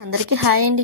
అందరికీ హాయ్ అండి.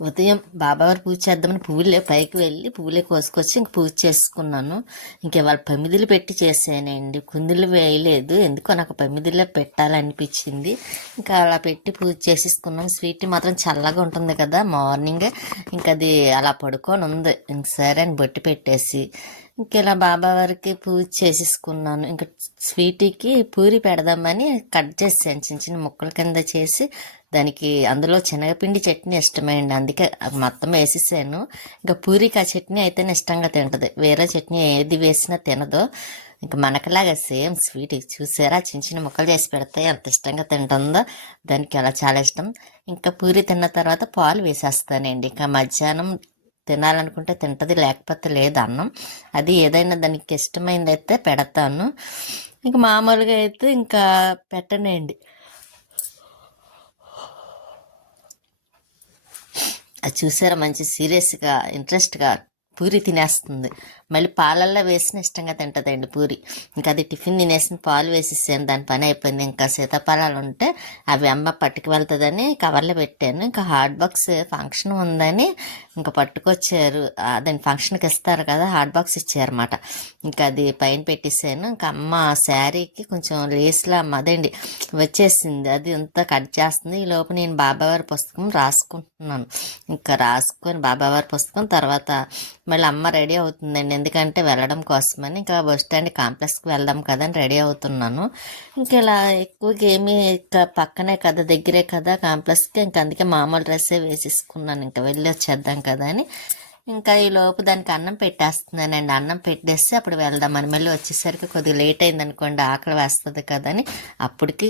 ఉదయం బాబావారి పూజ చేద్దామని పువ్వులే పైకి వెళ్ళి పువ్వులే కోసుకొచ్చి ఇంక పూజ చేసుకున్నాను. ఇంక ఇవాళ పమిదిలు పెట్టి చేసానండి కుందులు వేయలేదు. ఎందుకో నాకు పమిదిలో పెట్టాలనిపించింది. ఇంకా అలా పెట్టి పూజ చేసేసుకున్నాం స్వీట్ మాత్రం చల్లగా ఉంటుంది కదా మార్నింగ్. ఇంకా అది అలా పడుకొని ఉంది. ఇంక సరే అని బొట్టి పెట్టేసి ఇంక ఇలా బాబావారికి పూజ చేసేసుకున్నాను. ఇంకా స్వీటీకి పూరి పెడదామని కట్ చేసాను చిన్న చిన్న ముక్కల కింద చేసి దానికి అందులో శనగపిండి చట్నీ ఇష్టమైంది. అందుకే అది మొత్తం వేసేసాను. ఇంకా పూరికి ఆ చట్నీ అయితేనే ఇష్టంగా తింటది. వేరే చట్నీ ఏది వేసినా తినదు. ఇంకా మనకలాగా సేమ్ స్వీట్ చూసారా? చిన్న చిన్న ముక్కలు చేసి పెడితే ఎంత ఇష్టంగా తింటుందో దానికి అలా చాలా ఇష్టం. ఇంకా పూరి తిన్న తర్వాత పాలు వేసేస్తానండి. ఇంకా మధ్యాహ్నం తినాలనుకుంటే తింటది లేకపోతే లేదు అన్నం. అది ఏదైనా దానికి ఇష్టమైంది అయితే పెడతాను. ఇంకా మామూలుగా అయితే ఇంకా పెట్టనండి. అది చూసారా మంచి సీరియస్గా ఇంట్రెస్ట్గా పూరి తినేస్తుంది. మళ్ళీ పాలల్లో వేసిన ఇష్టంగా తింటుందండి పూరి. ఇంకా అది టిఫిన్ తినేసిన పాలు వేసేసాను దాని పని అయిపోయింది. ఇంకా సీతాఫలాలు ఉంటే అవి అమ్మ పట్టుకు వెళ్తుందని కవర్లో పెట్టాను. ఇంకా హాట్ బాక్స్ ఫంక్షన్ ఉందని ఇంకా పట్టుకొచ్చారు. దాని ఫంక్షన్కి ఇస్తారు కదా హాట్ బాక్స్ ఇచ్చారన్నమాట. ఇంకా అది పైన పెట్టేసాను. ఇంకా అమ్మ శారీకి కొంచెం లేస్లా అదండి వచ్చేసింది. అది ఇంత కట్ చేస్తుంది. ఈ లోపు నేను బాబావారి పుస్తకం రాసుకుంటున్నాను. ఇంకా రాసుకొని బాబావారి పుస్తకం తర్వాత మళ్ళీ అమ్మ రెడీ అవుతుందండి. ఎందుకంటే వెళ్ళడం కోసమని ఇంకా బస్ స్టాండ్ కాంప్లెక్స్కి వెళ్దాం కదా అని రెడీ అవుతున్నాను. ఇంకా ఇలా ఎక్కువగా ఏమీ ఇంకా పక్కనే కదా దగ్గరే కదా కాంప్లెక్స్కి ఇంకా అందుకే మామూలు డ్రెస్సే వేసేసుకున్నాను. ఇంకా వెళ్ళి వచ్చేద్దాం కదా అని. ఇంకా ఈ లోపు దానికి అన్నం పెట్టేస్తున్నానండి. అన్నం పెట్టేస్తే అప్పుడు వెళ్దామని. మళ్ళీ వచ్చేసరికి కొద్దిగా లేట్ అయింది అనుకోండి ఆకలి వేస్తుంది కదా అని అప్పటికి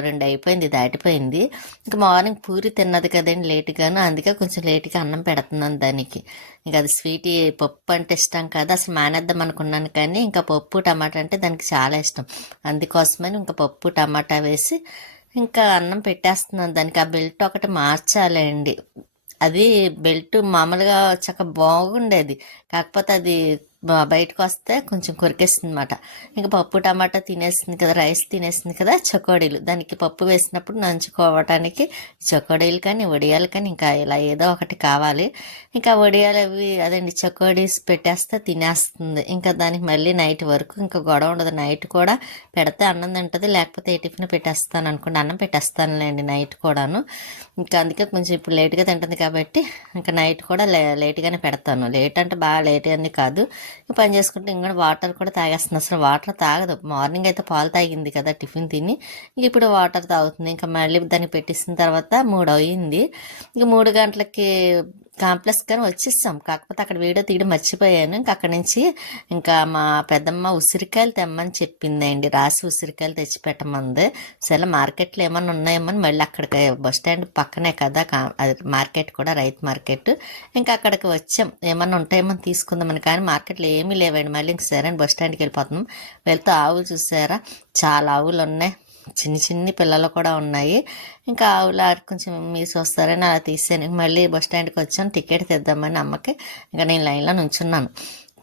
రెండు అయిపోయింది దాటిపోయింది. ఇంకా మార్నింగ్ పూరి తిన్నది కదండి లేట్గాను. అందుకే కొంచెం లేట్గా అన్నం పెడుతున్నాను దానికి. ఇంకా అది స్వీట్ పప్పు అంటే ఇష్టం కదా. అసలు మానేద్దాం అనుకున్నాను కానీ ఇంకా పప్పు టమాటా అంటే దానికి చాలా ఇష్టం. అందుకోసమని ఇంకా పప్పు టమాటా వేసి ఇంకా అన్నం పెట్టేస్తున్నాను దానికి. ఆ బెల్ట్ ఒకటి మార్చాలండి. అది బెల్ట్ మామూలుగా చక్క బాగుండేది. కాకపోతే అది బయటకు వస్తే కొంచెం కొరికేస్తుంది అనమాట ఇంకా పప్పు టమాటా తినేస్తుంది కదా రైస్ తినేస్తుంది కదా చకోడీలు. దానికి పప్పు వేసినప్పుడు నంచుకోవటానికి చకోడీలు కానీ వడియాలు కానీ ఇంకా ఇలా ఏదో ఒకటి కావాలి. ఇంకా వడియాలు అవి అదండి చకోడీస్ పెట్టేస్తే తినేస్తుంది. ఇంకా దానికి మళ్ళీ నైట్ వరకు ఇంకా గొడవ ఉండదు. నైట్ కూడా పెడితే అన్నం తింటుంది లేకపోతే ఏ టిఫిన్ పెట్టేస్తాను అనుకోండి అన్నం పెట్టేస్తానులేండి నైట్ కూడాను. ఇంకా అందుకే కొంచెం ఇప్పుడు లేట్గా తింటుంది కాబట్టి ఇంకా నైట్ కూడా లే లేట్గానే పెడతాను. లేట్ అంటే బాగా లేట్ అని కాదు. పని చేసుకుంటే ఇంకా వాటర్ కూడా తాగేస్తుంది. అసలు వాటర్ తాగదు. మార్నింగ్ అయితే పాలు తాగింది కదా టిఫిన్ తిని ఇంక ఇప్పుడు వాటర్ తాగుతుంది. ఇంకా మళ్ళీ దాన్ని పెట్టేసిన తర్వాత మూడు అయింది ఇంక మూడు గంటలకి కాంప్లెక్స్ కానీ వచ్చేసాం. కాకపోతే అక్కడ వీడియో తీయడం మర్చిపోయాను. ఇంకా అక్కడి నుంచి ఇంకా మా పెద్దమ్మ ఉసిరికాయలు తెమ్మని చెప్పిందండి. రాసి ఉసిరికాయలు తెచ్చి పెట్టమంది. సరే మార్కెట్లో ఏమన్నా ఉన్నాయేమని మళ్ళీ అక్కడికి బస్ స్టాండ్ పక్కనే కదా కా- అది మార్కెట్ కూడా రైతు మార్కెట్. ఇంకా అక్కడికి వచ్చాం. ఏమన్నా ఉంటాయేమో తీసుకుందామని. కానీ మార్కెట్లో ఏమీ లేవండి. మళ్ళీ ఇంక సరే బస్ స్టాండ్కి వెళ్ళిపోతున్నాం. వెళ్తే ఆవులు చూసారా? చాలా ఆవులు ఉన్నాయి. చిన్ని చిన్ని పిల్లలు కూడా ఉన్నాయి. ఇంకా ఆవులు కొంచెం మీరు చూస్తారని అలా తీసాను మళ్ళీ బస్ స్టాండ్కి వచ్చాను టికెట్ తెద్దామని అమ్మకి. ఇంకా నేను లైన్లో నుంచున్నాను.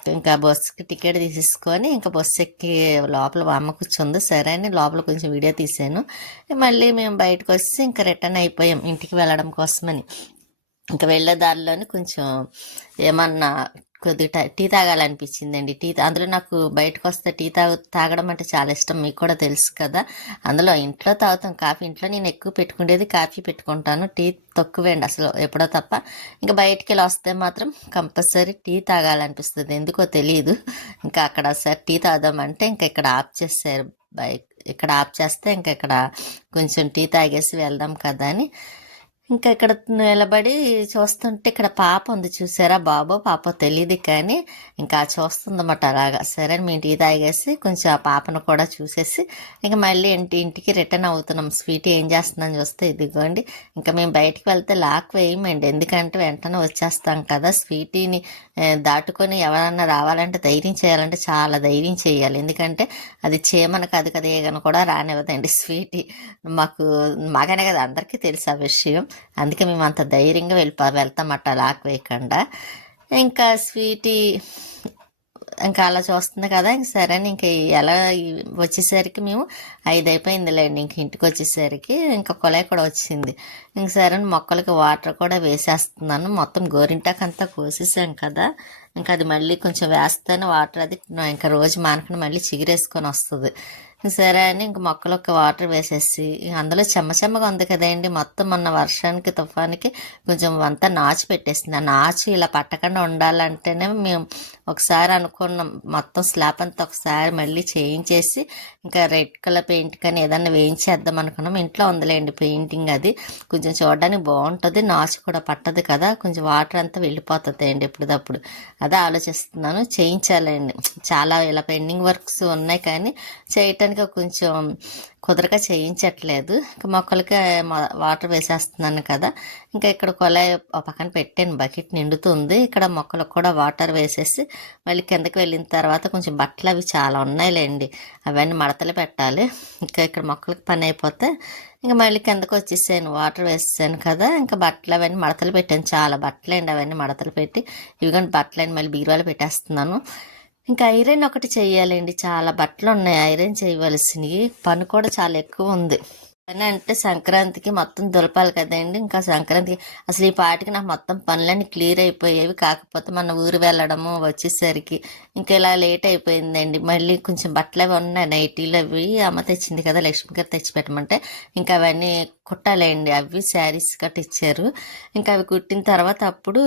ఇంకా బస్సుకి టికెట్ తీసేసుకొని ఇంకా బస్సు ఎక్కి లోపల మా అమ్మ కూర్చుంది. సరే అని లోపల కొంచెం వీడియో తీసాను. మళ్ళీ మేము బయటకు వచ్చి ఇంకా రిటర్న్ అయిపోయాం. ఇంటికి వెళ్ళడం కోసమని. ఇంకా వెళ్ళే దారిలోనే కొంచెం ఏమన్నా కొద్దిగా టీ- తాగాలనిపించిందండి. టీ అందులో నాకు బయటకు వస్తే టీ తాగు తాగడం అంటే చాలా ఇష్టం. మీకు కూడా తెలుసు కదా. అందులో ఇంట్లో తాగుతాం. కాఫీ ఇంట్లో నేను ఎక్కువ పెట్టుకునేది కాఫీ పెట్టుకుంటాను. టీ తక్కువేండి అసలు ఎప్పుడో తప్ప. ఇంకా బయటికి వెళ్ళి వస్తే మాత్రం కంపల్సరీ టీ తాగాలనిపిస్తుంది. ఎందుకో తెలియదు ఇంకా అక్కడ సార్ టీ తాగుదామంటే ఇంకా ఇక్కడ ఆఫ్ చేశారు బైక్ ఇక్కడ ఆఫ్ చేస్తే ఇంకా ఇక్కడ కొంచెం టీ తాగేసి వెళ్దాం కదా అని ఇంకా ఇక్కడ నిలబడి చూస్తుంటే ఇక్కడ పాప ఉంది. చూసారా బాబో? పాప తెలియదు కానీ ఇంకా చూస్తుందన్నమాట అలాగా. సరే మీ ఇంటికి తాగేసి కొంచెం ఆ పాపను కూడా చూసేసి ఇంకా మళ్ళీ ఇంటి ఇంటికి రిటర్న్ అవుతున్నాం. స్వీట్ ఏం చేస్తున్నాం చూస్తే ఇదిగోండి. ఇంకా మేము బయటికి వెళ్తే లాక్ వేయమండి. ఎందుకంటే వెంటనే వచ్చేస్తాం కదా. స్వీటీని దాటుకొని ఎవరన్నా రావాలంటే ధైర్యం చేయాలంటే చాలా ధైర్యం చేయాలి. ఎందుకంటే అది చేయమని కాదు కదా ఏగన కూడా రానివ్వదండి స్వీటీ. మాకు మగనే కదా అందరికీ తెలుసు ఆ విషయం. అందుకే మేము అంత ధైర్యంగా వెళ్ళిపో వెళ్తామట లాక్ వేయకుండా. ఇంకా స్వీటీ ఇంకా అలా చూస్తుంది కదా ఇంక సరే అని ఇంక ఎలా వచ్చేసరికి మేము ఐదు అయిపోయిందిలేండి ఇంక ఇంటికి వచ్చేసరికి ఇంకా కొలాయి కూడా వచ్చింది. ఇంక సరే అని మొక్కలకి వాటర్ కూడా వేసేస్తున్నాను. మొత్తం గోరింటాకు అంతా కోసేసాం కదా ఇంకా అది మళ్ళీ కొంచెం వేస్తేనే వాటర్ అది ఇంకా రోజు మానకుండా మళ్ళీ చిగురేసుకొని వస్తుంది. సరే అని ఇంక మొక్కలకు వాటర్ వేసేసి అందులో చెమ్మ చెమ్మగా ఉంది కదండి. మొత్తం మొన్న వర్షానికి తుఫానికి కొంచెం అంతా నాచు పెట్టేసింది. ఆ నాచు ఇలా పట్టకుండా ఉండాలంటేనే మేము ఒకసారి అనుకున్నాం మొత్తం స్లాబ్ అంతా ఒకసారి మళ్ళీ చేయించేసి ఇంకా రెడ్ కలర్ పెయింట్ కానీ ఏదన్నా వేయించేద్దాం అనుకున్నాం. ఇంట్లో ఉందిలేండి పెయింటింగ్ అది. కొంచెం చూడడానికి బాగుంటుంది. నాచు కూడా పట్టదు కదా. కొంచెం వాటర్ అంతా వెళ్ళిపోతుంది అండి ఎప్పటిదప్పుడు. అదే ఆలోచిస్తున్నాను. చేయించాలండి. చాలా ఇలా పెండింగ్ వర్క్స్ ఉన్నాయి కానీ చేయటానికి కొంచెం కుదరక చేయించట్లేదు. ఇంకా మొక్కలకి వాటర్ వేసేస్తున్నాను కదా. ఇంకా ఇక్కడ కొలాయి ఒక పక్కన పెట్టాను. బకెట్ నిండుతుంది. ఇక్కడ మొక్కలకు కూడా వాటర్ వేసేసి మళ్ళీ కిందకి వెళ్ళిన తర్వాత కొంచెం బట్టలు అవి చాలా ఉన్నాయిలేండి. అవన్నీ మడతలు పెట్టాలి. ఇంకా ఇక్కడ మొక్కలకి పని అయిపోతే ఇంకా మళ్ళీ కిందకు వచ్చేసాను. వాటర్ వేసేసాను కదా. ఇంకా బట్టలు అవన్నీ మడతలు పెట్టాను. చాలా బట్టలు అండి అవన్నీ మడతలు పెట్టి ఇవి కానీ బట్టలు అండి. మళ్ళీ బీరువాలు పెట్టేస్తున్నాను. ఇంకా ఐరన్ ఒకటి చేయాలండి చాలా బట్టలు ఉన్నాయి ఐరన్ చేయవలసినవి పని కూడా చాలా ఎక్కువ ఉంది. పని అంటే సంక్రాంతికి మొత్తం దులపాలి కదండి. ఇంకా సంక్రాంతికి అసలు ఈ పాటికి నాకు మొత్తం పనులన్నీ క్లియర్ అయిపోయేవి. కాకపోతే మన ఊరు వెళ్ళడము వచ్చేసరికి ఇంకా ఇలా లేట్ అయిపోయిందండి. మళ్ళీ కొంచెం బట్టలు అవి ఉన్నాయి. నైటీలు అవి అమ్మ తెచ్చింది కదా లక్ష్మి గారు తెచ్చి పెట్టమంటే ఇంకా అవన్నీ కుట్టాలండి. అవి శారీస్ కట్ ఇచ్చారు. ఇంకా అవి కుట్టిన తర్వాత అప్పుడు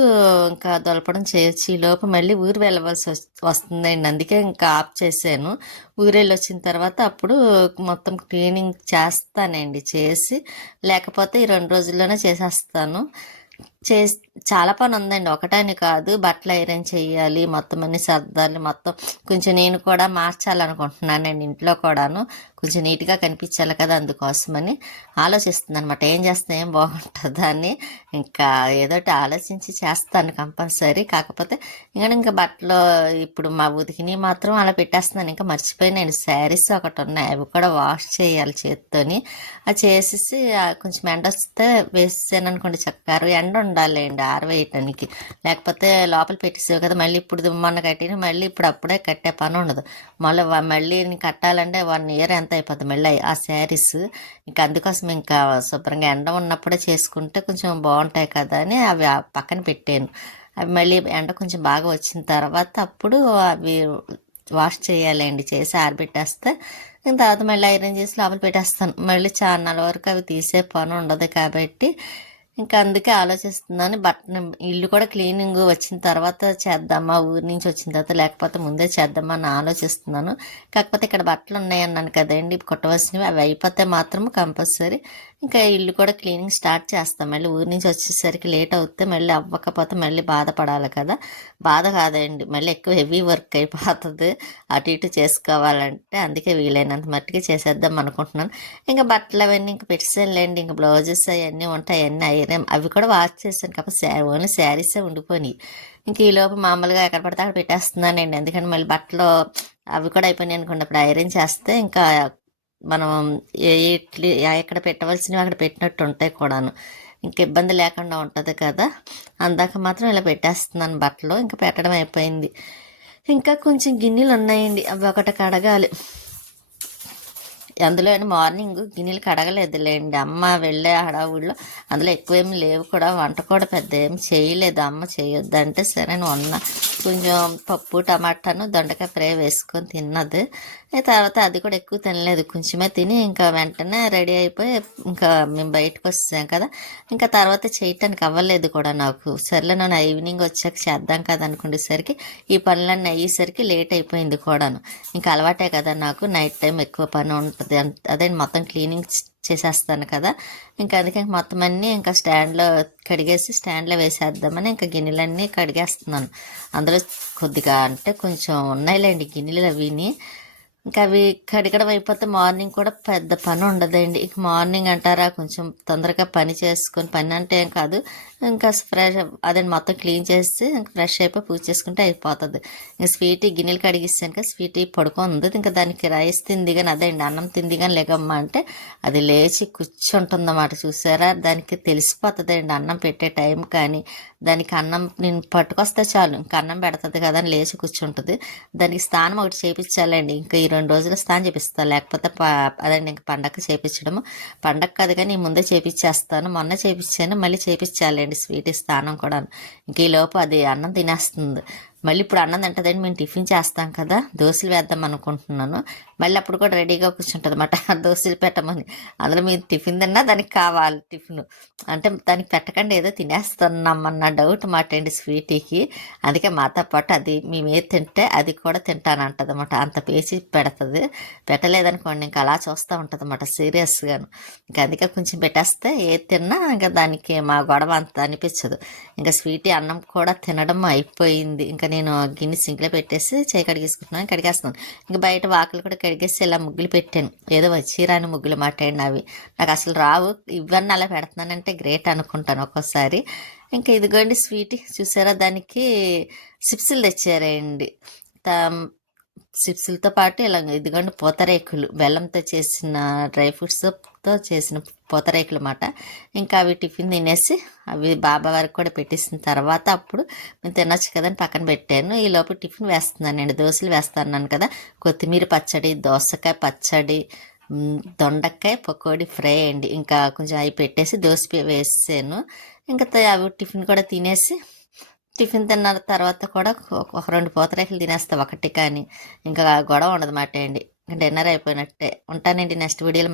ఇంకా దొలపడం చేయొచ్చు. ఈ లోపు మళ్ళీ ఊరు వెళ్ళవలసి వస్తుందండి. అందుకే ఇంకా ఆఫ్ చేశాను. ఊరెళ్ళి వచ్చిన తర్వాత అప్పుడు మొత్తం క్లీనింగ్ చేస్తానండి. చేసి లేకపోతే ఈ రెండు రోజుల్లోనే చేసేస్తాను. చేస్తే చాలా పని ఉందండి ఒకటని కాదు బట్టలు ఐరన్ చేయాలి మొత్తం అన్ని సర్దాలి మొత్తం కొంచెం నేను కూడా మార్చాలనుకుంటున్నానండి ఇంట్లో కూడాను. కొంచెం నీట్గా కనిపించాలి కదా అందుకోసమని ఆలోచిస్తుంది అనమాట ఏం చేస్తే ఏం బాగుంటుందా అని ఇంకా ఏదోటి ఆలోచించి చేస్తాను కంపల్సరీ. కాకపోతే ఇంకా ఇంకా బట్టలు ఇప్పుడు మా ఉతికిని మాత్రం అలా పెట్టేస్తున్నాను. ఇంకా మర్చిపోయినాను శారీస్ ఒకటి ఉన్నాయి. అవి కూడా వాష్ చేయాలి చేత్తోని. అది చేసేసి కొంచెం ఎండ వస్తే వేసాను అనుకోండి చక్కారు ఎండ ఉండాలండి ఆరవేయటానికి లేకపోతే లోపల పెట్టేసేవి కదా మళ్ళీ ఇప్పుడు మొన్న కట్టిన మళ్ళీ ఇప్పుడు అప్పుడే కట్టే పని ఉండదు. మళ్ళీ మళ్ళీ కట్టాలంటే వన్ ఇయర్ ఎంత అయిపోతుంది మళ్ళీ ఆ శారీస్ ఇంకా అందుకోసం ఇంకా శుభ్రంగా ఎండ ఉన్నప్పుడే చేసుకుంటే కొంచెం బాగుంటాయి కదా అని అవి ఆ పక్కన పెట్టాను. అవి మళ్ళీ ఎండ కొంచెం బాగా వచ్చిన తర్వాత అప్పుడు అవి వాష్ చేయాలండి. చేసి ఆరబెట్టేస్తే ఇంకా తర్వాత మళ్ళీ ఐరన్ చేసి లోపల పెట్టేస్తాను. మళ్ళీ చాలా వరకు అవి తీసే పని ఉండదు కాబట్టి ఇంకా అందుకే ఆలోచిస్తున్నాను బట్ ఇల్లు కూడా క్లీనింగ్ వచ్చిన తర్వాత చేద్దామా ఊరి నుంచి వచ్చిన తర్వాత లేకపోతే ముందే చేద్దామా అని ఆలోచిస్తున్నాను. కాకపోతే ఇక్కడ బట్టలు ఉన్నాయి అన్నాను కదండి కుట్టవలసినవి అవి అయిపోతే మాత్రం కంపల్సరీ ఇంకా ఇల్లు కూడా క్లీనింగ్ స్టార్ట్ చేస్తాం. మళ్ళీ ఊరి నుంచి వచ్చేసరికి లేట్ అవుతే మళ్ళీ అవ్వకపోతే మళ్ళీ బాధపడాలి కదా. బాధ కాదండి. మళ్ళీ ఎక్కువ హెవీ వర్క్ అయిపోతుంది. అటు ఇటు చేసుకోవాలంటే అందుకే వీలైనంత మట్టుకి చేసేద్దాం అనుకుంటున్నాను. ఇంకా బట్టలు అవన్నీ ఇంకా పెట్టేసానులేండి. ఇంకా బ్లౌజెస్ అవన్నీ ఉంటాయి. అవన్నీ ఐరన్ అవి కూడా వాష్ చేశాను కాబట్టి ఓన్లీ శారీసే ఉండిపోయినాయి. ఇంక ఈ లోపల మామూలుగా ఎక్కడ పడితే అక్కడ పెట్టేస్తున్నానండి. ఎందుకంటే మళ్ళీ బట్టలు అవి కూడా అయిపోయినాయి అనుకోండి. అప్పుడు ఐరన్ చేస్తే ఇంకా మనం ఏ ఇట్లీ ఎక్కడ పెట్టవలసినవి అక్కడ పెట్టినట్టు ఉంటాయి కూడాను. ఇంక ఇబ్బంది లేకుండా ఉంటుంది కదా. అందాక మాత్రం ఇలా పెట్టేస్తున్నాను బట్టలు ఇంకా పెట్టడం అయిపోయింది. ఇంకా కొంచెం గిన్నెలు ఉన్నాయండి అవి ఒకటి కడగాలి. అందులో మార్నింగ్ గిన్నెలు కడగలేదులేండి. అమ్మ వెళ్ళే హడావుడిలో అందులో ఎక్కువ ఏమి లేవు కూడా. వంట కూడా పెద్ద ఏమి చేయలేదు. అమ్మ చేయొద్దంటే సరే నేను ఉన్నా. కొంచెం పప్పు టమాటాను దొండకాయ ఫ్రై వేసుకొని తిన్నది. తర్వాత అది కూడా ఎక్కువ తినలేదు. కొంచెమే తిని ఇంకా వెంటనే రెడీ అయిపోయి ఇంకా మేము బయటకు వస్తాం కదా. ఇంకా తర్వాత చేయటానికి అవ్వలేదు కూడా నాకు. సర్లే నేను ఈవినింగ్ వచ్చాక చేద్దాం కదా అనుకునేసరికి ఈ పనులన్నీ అయ్యేసరికి లేట్ అయిపోయింది కూడాను. ఇంకా అలవాటే కదా నాకు నైట్ టైం ఎక్కువ పని ఉంటుంది. అదే మొత్తం క్లీనింగ్ చేసేస్తాను కదా. ఇంకా అందుకే మొత్తం అన్నీ ఇంకా స్టాండ్లో కడిగేసి స్టాండ్లో వేసేద్దామని ఇంకా గిన్నెలన్నీ కడిగేస్తున్నాను. అందులో కొద్దిగా అంటే కొంచెం ఉన్నాయిలేండి గిన్నెలు అవిని. ఇంకా అవి కడగడం అయిపోతే మార్నింగ్ కూడా పెద్ద పని ఉండదండి. ఇక మార్నింగ్ అంటారా కొంచెం తొందరగా పని చేసుకొని పని అంటే ఏం కాదు. ఇంకా ఫ్రెష్ అదే మొత్తం క్లీన్ చేసి ఇంకా ఫ్రెష్ అయిపోయి పూజ చేసుకుంటే అయిపోతుంది. ఇంకా స్వీట్ గిన్నెలు కడిగిస్తాను కదా స్వీట్ పడుకుంది ఇంకా దానికి రైస్ తింది కానీ అదే అండి అన్నం తింది కానీ లేకమ్మా అంటే అది లేచి కూర్చుంటుంది అన్నమాట చూసారా? దానికి తెలిసిపోతుందండి అన్నం పెట్టే టైం కానీ. దానికి అన్నం నేను పట్టుకొస్తే చాలు ఇంకా అన్నం పెడుతుంది కదా అని లేచి కూర్చుంటుంది. దానికి స్నానం ఒకటి చేయించాలండి ఇంకా ఈ రెండు రోజులు స్నానం చేపిస్తాను లేకపోతే అదండి ఇంకా పండగ చేయించడము పండగ కాదు కానీ ముందే చేపించేస్తాను. మొన్న చేపించాను మళ్ళీ చేపించాలండి. స్వీట్ ఇస్తాను కూడా ఇంక ఈ లోపు అది అన్నం తినేస్తుంది. మళ్ళీ ఇప్పుడు అన్నం తింటుందని మేము టిఫిన్ చేస్తాం కదా దోశలు వేద్దాం అనుకుంటున్నాను. మళ్ళీ అప్పుడు కూడా రెడీగా కూర్చుంటుంది అనమాట దోశలు పెట్టమని. అందులో మీరు టిఫిన్ తిన్నా దానికి కావాలి టిఫిన్. అంటే దానికి పెట్టకండి ఏదో తినేస్తున్నామన్న డౌట్ మాట అండి స్వీటీకి. అందుకే మాతో పాటు అది మేము ఏది తింటే అది కూడా తింటానంటది అనమాట అంత పేచి పెడుతుంది. పెట్టలేదనుకోండి ఇంకా అలా చూస్తూ ఉంటుంది అనమాట సీరియస్గాను. ఇంకా అందుకే కొంచెం పెట్టేస్తే ఏది తిన్నా ఇంకా దానికి మా గొడవ అంత అనిపించదు. ఇంకా స్వీటీ అన్నం కూడా తినడం అయిపోయింది. ఇంకా నేను గిన్నె సింక్లో పెట్టేసి చేయి కడిగేసుకుంటున్నాను కడిగేస్తున్నాను. ఇంకా బయట వాకులు కూడా కడిగేసి ఇలా ముగ్గులు పెట్టాను. ఏదో వచ్చి రాని ముగ్గులు మాట్లాడిన అవి. నాకు అసలు రావు. ఇవన్నీ అలా పెడుతున్నానంటే గ్రేట్ అనుకుంటాను ఒక్కోసారి. ఇంకా ఇదిగోండి స్వీట్. చూసారా? దానికి సిప్సులు తెచ్చారండి. సిప్సులతో పాటు ఇలా ఇదిగోండి పూతరేకులు. బెల్లంతో చేసిన డ్రై ఫ్రూట్స్ తో చేసిన పూతరేకులు అన్నమాట ఇంకా అవి టిఫిన్ తినేసి అవి బాబా వారికి కూడా పెట్టేసిన తర్వాత అప్పుడు మేము తినొచ్చు కదని పక్కన పెట్టాను. ఈ లోపు టిఫిన్ వేస్తున్నాను నేను దోశలు వేస్తున్నాను కదా. కొత్తిమీర పచ్చడి దోసకాయ పచ్చడి దొండకాయ పకోడీ ఫ్రై అండి. ఇంకా కొంచెం అవి పెట్టేసి దోశ వేసాను. ఇంకా అవి టిఫిన్ కూడా తినేసి టిఫిన్ తిన్న తర్వాత కూడా ఒక ఒక రెండు పూతరేకులు తినేస్తా ఒకటి కానీ. ఇంకా గొడవ ఉండదు మాట అండి. డిన్నర్ అయిపోయినట్టే. ఉంటానండి నెక్స్ట్ వీడియోలో